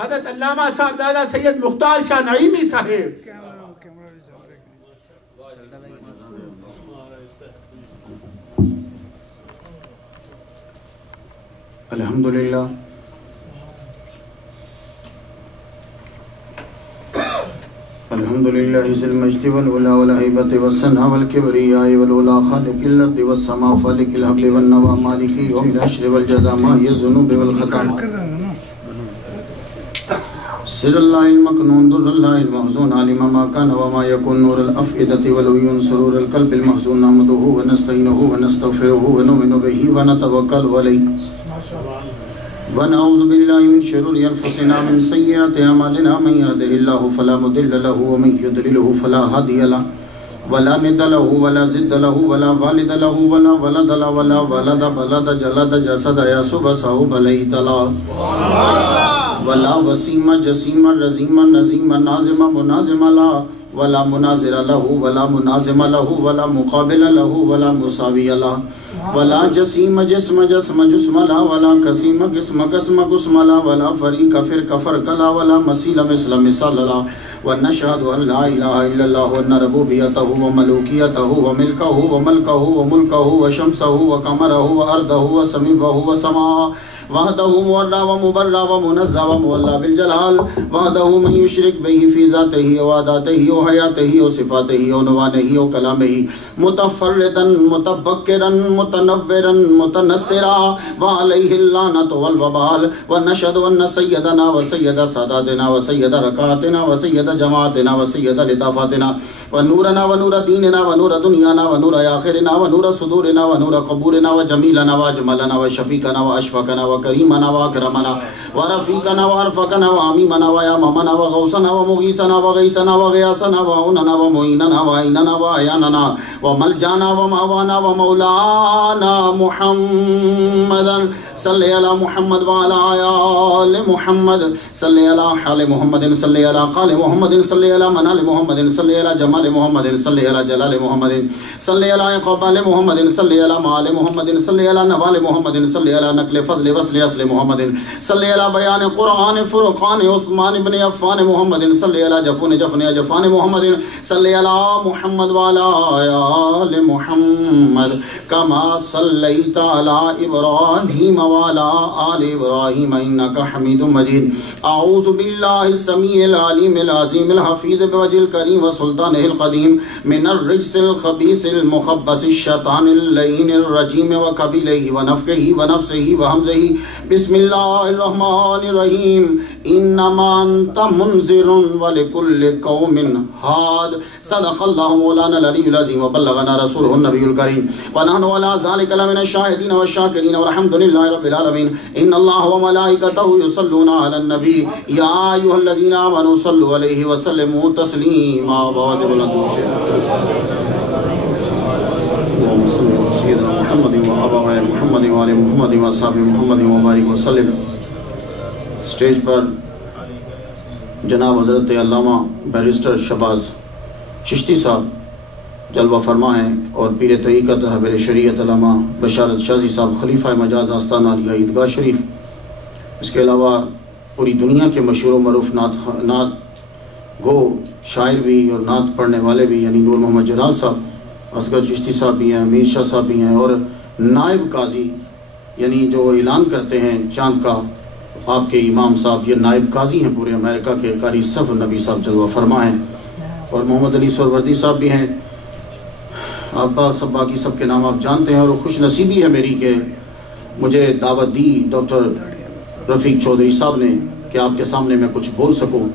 حضرت علامہ صاحبزادہ سید مختار شاہ نعیمی صاحب. الحمدللہ الحمدللہ ذی المجد والعلا والہیبۃ والثناء والکبریاء والعلا خالق الارض والسماء فالق الحبل والنوى مالک یوم الحشر والجزاء ماحی الذنوب والخطا سر اللہ المکنون در اللہ المحزون علم ما کان وما یکن نور الافئدة والعیون سرور القلب المحزون نحمدہ ونستعینہ ونستغفرہ ونؤمن بہ ونتوکل علیہ ونعوذ باللہ من شرور انفسنا من سیئات اعمالنا من يهده الله فلا مضل له ومن يضلله فلا هادي له ولا ند له ولا زد له ولا والد له ولا ولد له ولا ولد بلد جلد جسد يسب صوب ليتلا ولا وسيم جسيم رزيم نزيم نازم منازم لا ولا مناظر له ولا منازم له ولا مقابل له ولا مساوي له ولا جسیم جسم جسم جسم لا ولا قسیم قسم قسم قسم لا ولا فریق فرق فرق لا ولا مسیل مثل مثال لا ونشهد ان لا الہ الا اللہ وان ربوبیتہ وملوکیتہ وملکہ وملکہ وملکہ وشمسہ وقمرہ وارضہ وسمیبہ وسماء وحدہ مورا ومبرا ومنزہ ومولہ بالجلال وحدہ من یشرک بہ فی ذاتہ وعداتہ وحیاتہ وصفاتہ ونوانہ وکلامہ متفردا متبکرا متنورا متنصرا وعلیہ اللعنۃ والوبال ونشهد ان سیدنا وسید ساداتنا وسید رکعاتنا وسید جماعتنا وسید لطافاتنا ونورنا ونور دیننا ونور دنیانا ونور آخرنا ونور صدورنا ونور قبورنا وجمیلنا واجملنا وشفیقنا واشفقنا وکریمنا واکرمنا ورفیقنا وارفقنا وعمیمنا ویاممنا وغوثنا ومغیثنا وغیثنا وغیاثنا وعوننا ومعیننا وعیننا وعیاننا وملجانا ومعوانا ومولانا محمدا صلی علی محمد وعلی آل محمد صلی علی حال محمد صلی علی قال محمد صلی علی منال محمد صلی علی جمال محمد صلی علی جلال محمد صلی علی قبال محمد صلی علی معال محمد صلی علی نوال محمد صلی علی نقل فضل وصل اصل محمد صلی علی بیان قرآن فرقان عثمان بن عفان محمد صلی علی جفون جفن جفان محمد صلی علی محمد وعلی آل محمد کما صلیت علی ابراہیم وعلی آل ابراہیم انک حمید مجید اعوذ باللہ السمیع العلیم العظیم الحفیظ بوجہ الکریم وسلطانہ القدیم من الرجس الخبیث المخبث الشیطان اللعین الرجیم وقبیلہ ونفقہ ونفسہ وحمزہ بسم اللہ الرحمن الرحیم انما انت منذر ولکل قوم ہاد صدق اللہ مولانا العلی العظیم وبلغنا رسولہ النبی الکریم ونحن علی ذلک لمن الشاہدین والشاکرین والحمد للہ رب العالمین ان اللہ وملائکتہ یصلون علی النبی یا ایھا الذین آمنوا صلوا علیہ وسلموا تسلیما واجب الدوش اللهم صل على سيدنا محمد وعلى محمد وعلى محمد وصحاب محمد وبارک وسلم. اسٹیج پر جناب حضرت علامہ بیرسٹر شہباز چشتی صاحب جلوہ فرما ہیں اور پیر طریقت حبر شریعت علامہ بشارت شازی صاحب خلیفہ مجاز آستانہ علیہ عیدگاہ شریف. اس کے علاوہ پوری دنیا کے مشہور و معروف نعت گو شاعر بھی اور نعت پڑھنے والے بھی یعنی نور محمد جلال صاحب، اصغر چشتی صاحب بھی ہیں، امیر شاہ صاحب بھی ہیں، اور نائب قاضی یعنی جو اعلان کرتے ہیں چاند کا آپ کے امام صاحب، یہ نائب قاضی ہیں پورے امریکہ کے، قاری صفر نبی صاحب جلوہ فرما ہیں، اور محمد علی سہروردی صاحب بھی ہیں. ابا سب باقی سب کے نام آپ جانتے ہیں. اور خوش نصیبی ہے میری کہ مجھے دعوت دی ڈاکٹر رفیق چودھری صاحب نے کہ آپ کے سامنے میں کچھ بول سکوں.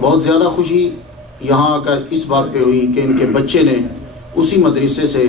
بہت زیادہ خوشی یہاں آ کر اس بات پہ ہوئی کہ ان کے بچے نے اسی مدرسے سے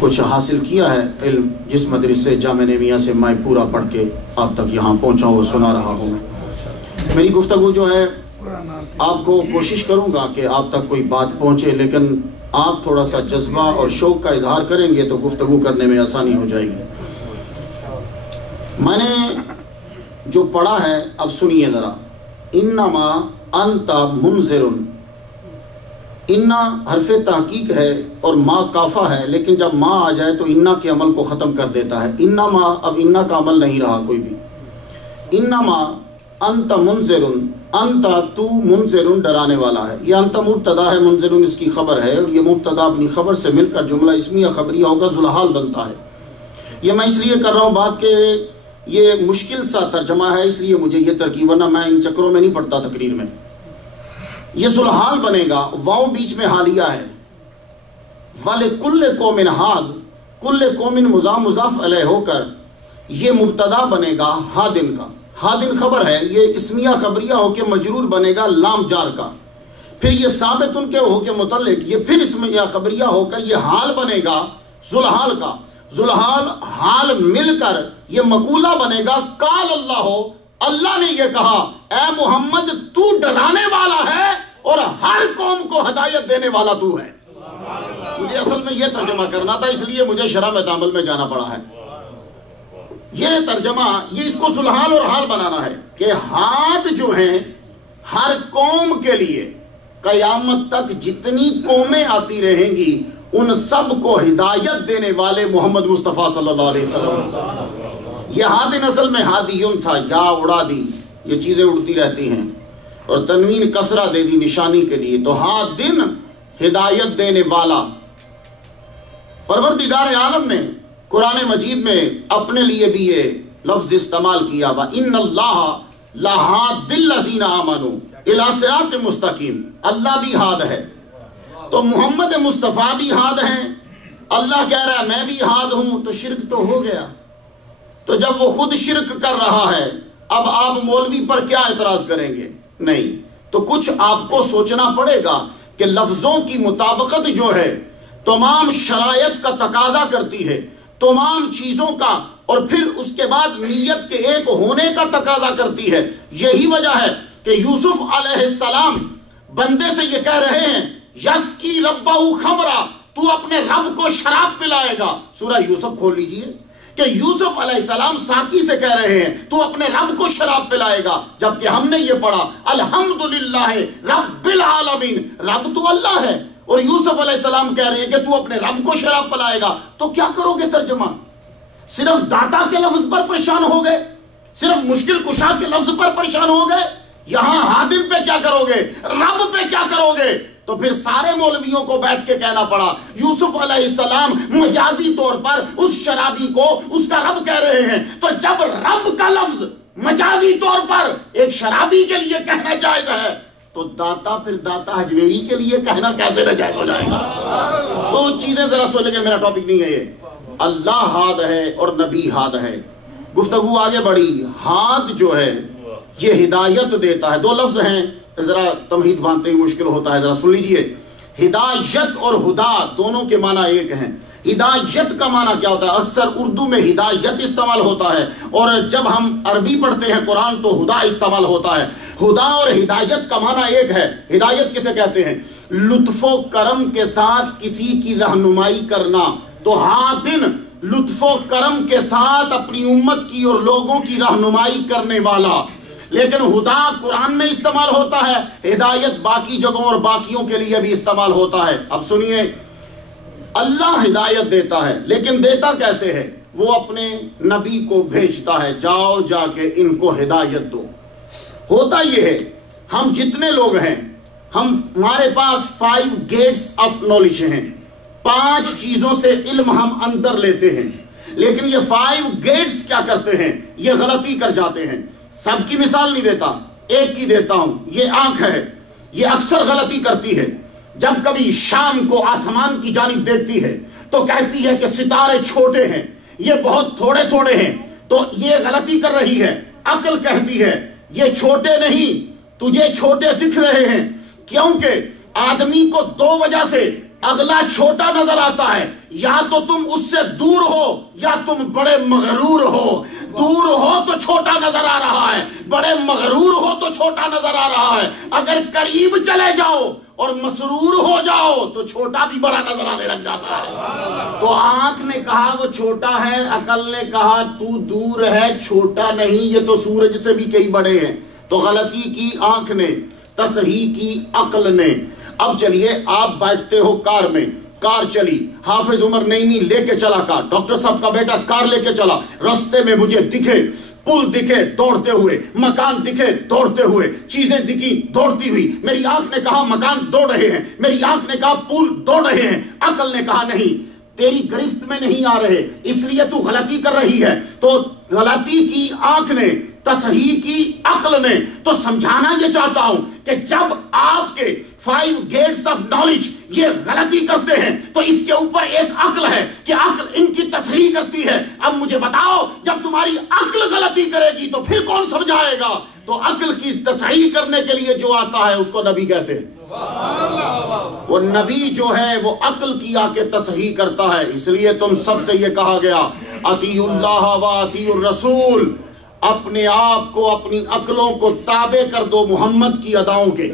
کچھ حاصل کیا ہے علم جس مدرسے جامعہ نعمیہ سے میں پورا پڑھ کے آپ تک یہاں پہنچا ہوں، سنا رہا ہوں. میری گفتگو جو ہے آپ کو کوشش کروں گا کہ آپ تک کوئی بات پہنچے، لیکن آپ تھوڑا سا جذبہ اور شوق کا اظہار کریں گے تو گفتگو کرنے میں آسانی ہو جائے گی. میں نے جو پڑھا ہے اب سنیے ذرا. انما انت منذر، انا حرف تحقیق ہے اور ما کافہ ہے، لیکن جب ما آ جائے تو انا کے عمل کو ختم کر دیتا ہے. انما اب انا کا عمل نہیں رہا کوئی بھی. انما انت منذرن، انت تو منذرن ڈرانے والا ہے. یہ انت مبتدا ہے، منذرن اس کی خبر ہے، اور یہ مبتدا اپنی خبر سے مل کر جملہ اسمیہ خبریہ ہوگا، ذوالحال بنتا ہے. یہ میں اس لیے کر رہا ہوں بات کہ یہ مشکل سا ترجمہ ہے، اس لیے مجھے یہ ترکیب، ورنہ میں ان چکروں میں نہیں پڑھتا تقریر میں. یہ ذوالحال بنے گا، واو بیچ میں حالیہ ہے. وَلِكُلِّ قَوْمٍ ہاد، کل قوم مضاف علیہ ہو کر یہ مبتدا بنے گا ہادن کا. ہادن خبر ہے، یہ اسمیہ خبریہ ہو کے مجرور بنے گا لام جار کا. پھر یہ ثابت ان کے ہو کے متعلق، یہ پھر اسمیہ خبریہ ہو کر یہ حال بنے گا ذوالحال کا. ذوالحال حال مل کر یہ مقولہ بنے گا قال اللہ ہو، اللہ نے یہ کہا اے محمد تو ڈرانے والا ہے اور ہر قوم کو ہدایت دینے والا تو ہے. مجھے اصل میں یہ ترجمہ کرنا تھا، اس لیے مجھے شرح میں تعامل میں جانا پڑا ہے. یہ ترجمہ، یہ اس کو ذوالحال اور حال بنانا ہے کہ ہاد جو ہیں ہر قوم کے لیے قیامت تک جتنی قومیں آتی رہیں گی ان سب کو ہدایت دینے والے محمد مصطفیٰ صلی اللہ علیہ وسلم. یہ ہادن اصل میں ہادیون تھا، یا اڑا دی، یہ چیزیں اڑتی رہتی ہیں، اور تنوین کسرہ دے دی نشانی کے لیے. تو ہادن ہدایت دینے والا. پروردگار عالم نے قرآن مجید میں اپنے لیے بھی یہ لفظ استعمال کیا، وَإِنَّ اللَّهَ لَهَادِ الَّذِينَ آمَنُوا إِلَىٰ صِرَاطٍ مُسْتَقِيمٍ. اللہ بھی ہاد ہے، تو محمد مصطفیٰ بھی ہاد ہیں. اللہ کہہ رہا ہے میں بھی ہاد ہوں، تو شرک تو ہو گیا. تو جب وہ خود شرک کر رہا ہے، اب آپ مولوی پر کیا اعتراض کریں گے؟ نہیں. تو کچھ آپ کو سوچنا پڑے گا کہ لفظوں کی مطابقت جو ہے تمام شرائط کا تقاضا کرتی ہے، تمام چیزوں کا، اور پھر اس کے بعد نیت کے ایک ہونے کا تقاضا کرتی ہے. یہی وجہ ہے کہ یوسف علیہ السلام بندے سے یہ کہہ رہے ہیں یسکی ربہ خمرہ، تو اپنے رب کو شراب پلائے گا. سورہ یوسف کھول لیجئے کہ یوسف علیہ السلام ساقی سے کہہ رہے ہیں تو اپنے رب کو شراب پلائے گا، جبکہ ہم نے یہ پڑھا الحمدللہ رب العالمین، رب تو اللہ ہے، اور یوسف علیہ السلام کہہ رہے ہیں کہ تو اپنے رب کو شراب پلائے گا. تو کیا کرو گے ترجمہ؟ صرف داتا کے لفظ پر پریشان ہو گئے؟ صرف مشکل کشا کے لفظ پر پریشان ہو گئے؟ یہاں ہادم پہ کیا کرو گے؟ رب پہ کیا کرو گے؟ تو پھر سارے مولویوں کو بیٹھ کے کہنا پڑا یوسف علیہ السلام مجازی طور پر اس شرابی کو اس کا رب کہہ رہے ہیں. تو جب رب کا لفظ مجازی طور پر ایک شرابی کے لیے کہنا جائز ہے، تو داتا پھر داتا حجویری کے لیے کہنا کیسے ناجائز ہو جائے گا؟ تو چیزیں ذرا سو، لیکن میرا ٹاپک نہیں ہے یہ. اللہ ہاد ہے اور نبی ہاد ہے. گفتگو آگے بڑھی. ہاد جو ہے یہ ہدایت دیتا ہے. دو لفظ ہیں، ذرا تمہید باندھتے ہی مشکل ہوتا ہے، ذرا سن لیجئے. ہدایت اور ہدا دونوں کے معنی ایک ہیں. ہدایت کا معنی کیا ہوتا ہے؟ اکثر اردو میں ہدایت استعمال ہوتا ہے، اور جب ہم عربی پڑھتے ہیں قرآن تو ہدا استعمال ہوتا ہے. ہدا اور ہدایت کا معنی ایک ہے. ہدایت کسے کہتے ہیں؟ لطف و کرم کے ساتھ کسی کی رہنمائی کرنا. تو ہادن لطف و کرم کے ساتھ اپنی امت کی اور لوگوں کی رہنمائی کرنے والا. لیکن ہدا قرآن میں استعمال ہوتا ہے، ہدایت باقی جگہوں اور باقیوں کے لیے بھی استعمال ہوتا ہے. اب سنیے، اللہ ہدایت دیتا ہے، لیکن دیتا کیسے ہے؟ وہ اپنے نبی کو بھیجتا ہے، جاؤ جا کے ان کو ہدایت دو. ہوتا یہ ہے ہم جتنے لوگ ہیں، ہمارے پاس 5 گیٹس آف نالج ہیں. 5 چیزوں سے علم ہم اندر لیتے ہیں، لیکن یہ 5 گیٹس کیا کرتے ہیں؟ یہ غلطی کر جاتے ہیں. سب کی مثال نہیں دیتا، ایک کی دیتا ہوں. یہ آنکھ ہے، یہ اکثر غلطی کرتی ہے. جب کبھی شام کو آسمان کی جانب دیکھتی ہے تو کہتی ہے کہ ستارے چھوٹے ہیں، یہ بہت تھوڑے تھوڑے ہیں، تو یہ غلطی کر رہی ہے. عقل کہتی ہے یہ چھوٹے نہیں، تجھے چھوٹے دکھ رہے ہیں، کیونکہ آدمی کو 2 وجہ سے اگلا چھوٹا نظر آتا ہے. یا تو تم اس سے دور ہو یا تم بڑے مغرور ہو. دور ہو تو چھوٹا نظر آ رہا ہے، بڑے مغرور ہو تو چھوٹا نظر آ رہا ہے. اگر قریب چلے جاؤ اور مسرور ہو جاؤ تو چھوٹا بھی بڑا نظر آنے لگ جاتا ہے. تو آنکھ نے کہا وہ چھوٹا ہے، عقل نے کہا تو دور ہے، چھوٹا نہیں، یہ تو سورج سے بھی کئی بڑے ہیں. تو غلطی کی آنکھ نے، تصحیح کی عقل نے. اب چلیے، آپ بیٹھتے ہو کار میں، کار چلی، حافظ عمر نعیمی لے کے چلا کار، ڈاکٹر صاحب کا بیٹا کار لے کے چلا، رستے میں مجھے دکھے پل دکھے دوڑتے ہوئے، مکان دکھے دوڑتے ہوئے، چیزیں دکھی دوڑتی ہوئی، میری آنکھ نے کہا مکان دوڑ رہے ہیں، میری آنکھ نے کہا پل دوڑ رہے ہیں، عقل نے کہا نہیں، تیری گرفت میں نہیں آ رہے، اس لیے تو غلطی کر رہی ہے۔ تو غلطی کی آنکھ نے، تصحیح کی عقل نے، تو سمجھانا یہ چاہتا ہوں کہ جب آپ کے 5 گیٹس آف نالج یہ غلطی کرتے ہیں تو اس کے اوپر ایک عقل ہے کہ عقل ان کی تصحیح کرتی ہے۔ اب مجھے بتاؤ جب تمہاری عقل غلطی کرے گی تو پھر کون سمجھائے گا؟ تو عقل کی تصحیح کرنے کے لیے جو آتا ہے اس کو نبی کہتے ہیں۔ وہ نبی جو ہے وہ عقل کی آ کے تصحیح کرتا ہے۔ اس لیے تم سب سے یہ کہا گیا اطیعوا اللہ و اطیعوا الرسول، اپنے آپ کو، اپنی عقلوں کو تابع کر دو محمد کی اداؤں کے۔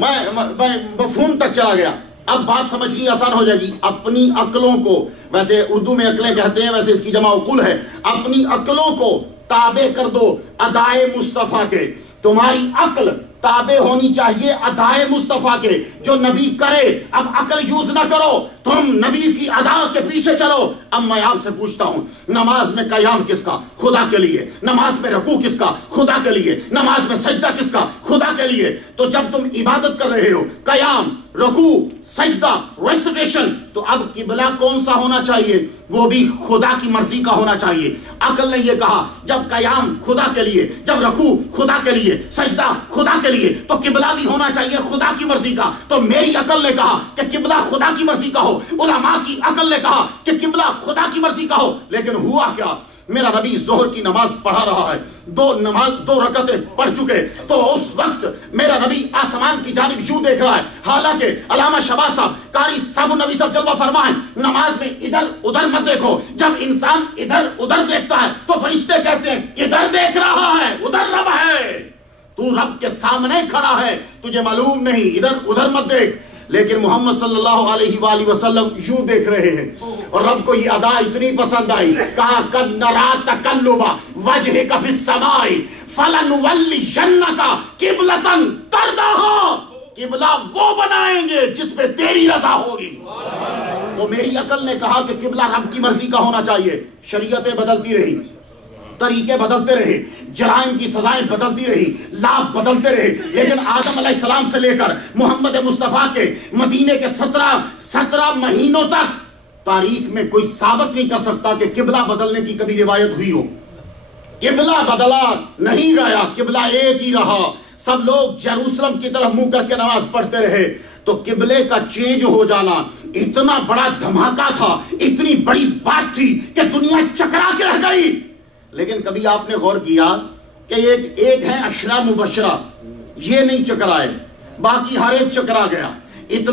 میں مفہوم تک چلا گیا، اب بات سمجھنی آسان ہو جائے گی۔ اپنی عقلوں کو، ویسے اردو میں عقلیں کہتے ہیں، ویسے اس کی جمع عقول ہے، اپنی عقلوں کو تابع کر دو ادائے مصطفیٰ کے۔ تمہاری عقل تابع ہونی چاہیے ادائے مصطفیٰ کے، جو نبی کرے۔ اب عقل یوز نہ کرو، تم نبی کی ادا کے پیچھے چلو۔ اب میں آپ سے پوچھتا ہوں، نماز میں قیام کس کا؟ خدا کے لیے۔ نماز میں رکوع کس کا؟ خدا کے لیے۔ نماز میں سجدہ کس کا؟ خدا کے لیے۔ تو جب تم عبادت کر رہے ہو، قیام، رکوع، سجدہ، ریسیٹیشن، تو اب قبلہ کون سا ہونا چاہیے؟ وہ بھی خدا کی مرضی کا ہونا چاہیے۔ عقل نے یہ کہا جب قیام خدا کے لیے، جب رکوع خدا کے لیے، سجدہ خدا کے لیے، تو قبلہ بھی ہونا چاہیے خدا کی مرضی کا۔ تو میری عقل نے کہا کہ قبلہ خدا کی مرضی کا ہو، علماء کی عقل نے کہا کہ قبلہ خدا کی مرضی کا ہو۔ لیکن ہوا کیا؟ میرا نبی ظہر کی نماز پڑھا رہا ہے، 2 رکعتیں پڑھ چکے، تو اس وقت میرا نبی آسمان کی جانب یوں دیکھ رہا ہے۔ حالانکہ علامہ شہباز صاحب، قاری صاحب النبی صاحب جلوہ فرمائیں، نماز میں ادھر ادھر مت دیکھو۔ جب انسان ادھر ادھر دیکھتا ہے تو فرشتے کہتے ہیں کدھر دیکھ رہا ہے؟ ادھر رب ہے، تو رب کے سامنے کھڑا ہے، تجھے معلوم نہیں، ادھر ادھر مت دیکھ۔ لیکن محمد صلی اللہ علیہ وآلہ وسلم یوں دیکھ رہے ہیں، اور رب کو یہ ادا اتنی پسند آئی، کہا قد نرا تقلب وجہک فی السماء فلنولیجنک قبلۃ ترضاھا، قبلہ وہ بنائیں گے جس پہ تیری رضا ہوگی۔ تو میری عقل نے کہا کہ قبلہ رب کی مرضی کا ہونا چاہیے۔ شریعتیں بدلتی رہی، طریقے بدلتے رہے، جرائم کی سزائیں بدلتی رہی، لاء بدلتے رہے، لیکن آدم علیہ السلام سے لے کر محمد مصطفیٰ کے مدینے کے 17 مہینوں تک تاریخ میں کوئی ثابت نہیں کر سکتا کہ قبلہ بدلنے کی کبھی روایت ہوئی ہو۔ قبلہ بدلا نہیں گیا، قبلہ ایک ہی رہا۔ سب لوگ یروشلم کی طرف منہ کر کے نماز پڑھتے رہے۔ تو قبلے کا چینج ہو جانا اتنا بڑا دھماکہ تھا، اتنی بڑی بات تھی کہ دنیا چکرا کے رہ گئی۔ لیکن کبھی آپ نے غور کیا کہ ایک ہے عشرہ مبشرہ، یہ نہیں چکرائے، باقی ہر ایک چکرا گیا۔ اتنا